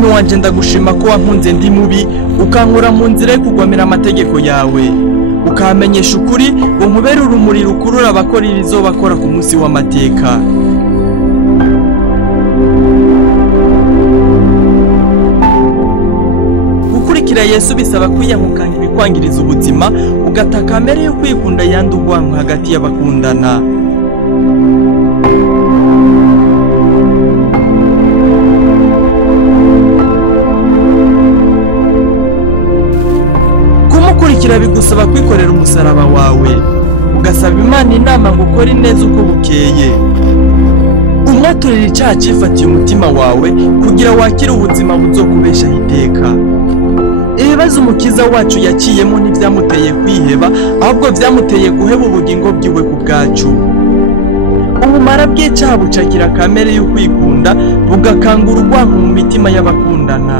mwami wanje ndagushima ko wankunze ndi mubi ukankura mu nzira yo kugwamira amategeko yawe ukamenyesha ukuri ngo nkubere urumuri rukurura abakora ibizobakora ku munsi w'amateka. Gukurikira Yesu bisaba kwiyahukanya ibikwangiriza ubuzima ugataka kamere yo kwikunda yandugwanka hagati y'abakundana. Kumukurikira bigusaba kwikorera umusaraba wawe ugasaba Imana inama ngo ukore neza uko bukeye. Umwaturira icyaha cyifatiye umutima wawe kugira wakire ubuzima buzokubesha iteka. Ibibazo umukiza wacu yakiyemo ntibyamuteye kwiheba ahubwo byamuteye guheba ubugingo bwiwe ku bwacu. Ubumara bw'icyaha bucakira kamere yo kwikunda bugakangura urwango mu mitima y'abakundana.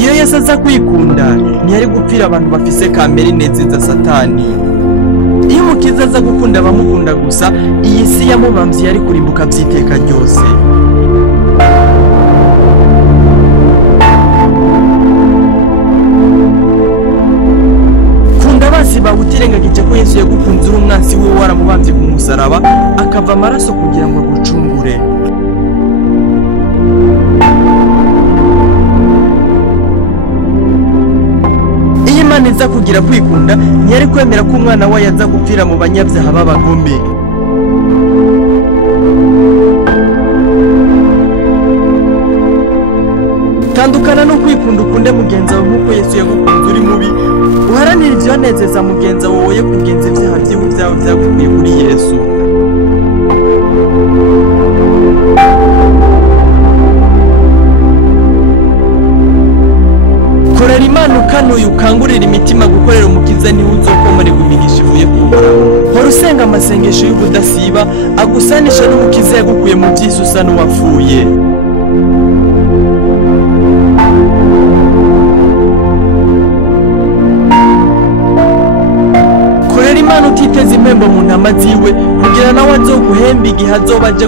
Iyo Yesu aza kwikunda ntiyari gupfira abantu bafise kamere inezeza Satani. Iyo umukiza aza gukunda abamukunda gusa iyi si yamubambye yari kurimbuka by'iteka ryose. Kunda basi bawutirengagije ko Yesu yagukunze uri umwansi we waramubambye ku musaraba akava amaraso kugira ngo agucungure. Imana iza kugira kwikunda ntiyari kwemera ko umwana we yaza gupfira mu banyabyaha b'abagome. Tandukana no kwikunda ukunde mugenzi wawe nk'uko Yesu yagukunze uri mubi uharanira ibyanezeza mugenzi wawe ye kugenza ibyaha byawe byagukuye kuri Yesu. Korera Imana ukanuye ukangurira imitima gukorera umukiza niwe uzokomererwa imigisha ivuye ku Uhoraho. Hora usenga amasengesho y'ubudasiba agusanisha n'umukiza yagukuye mu by'isi usa n'uwapfuye. Korera Imana utiteza impembo mu ntama ziwe kugira nawe azoguhemba igihe azoba aje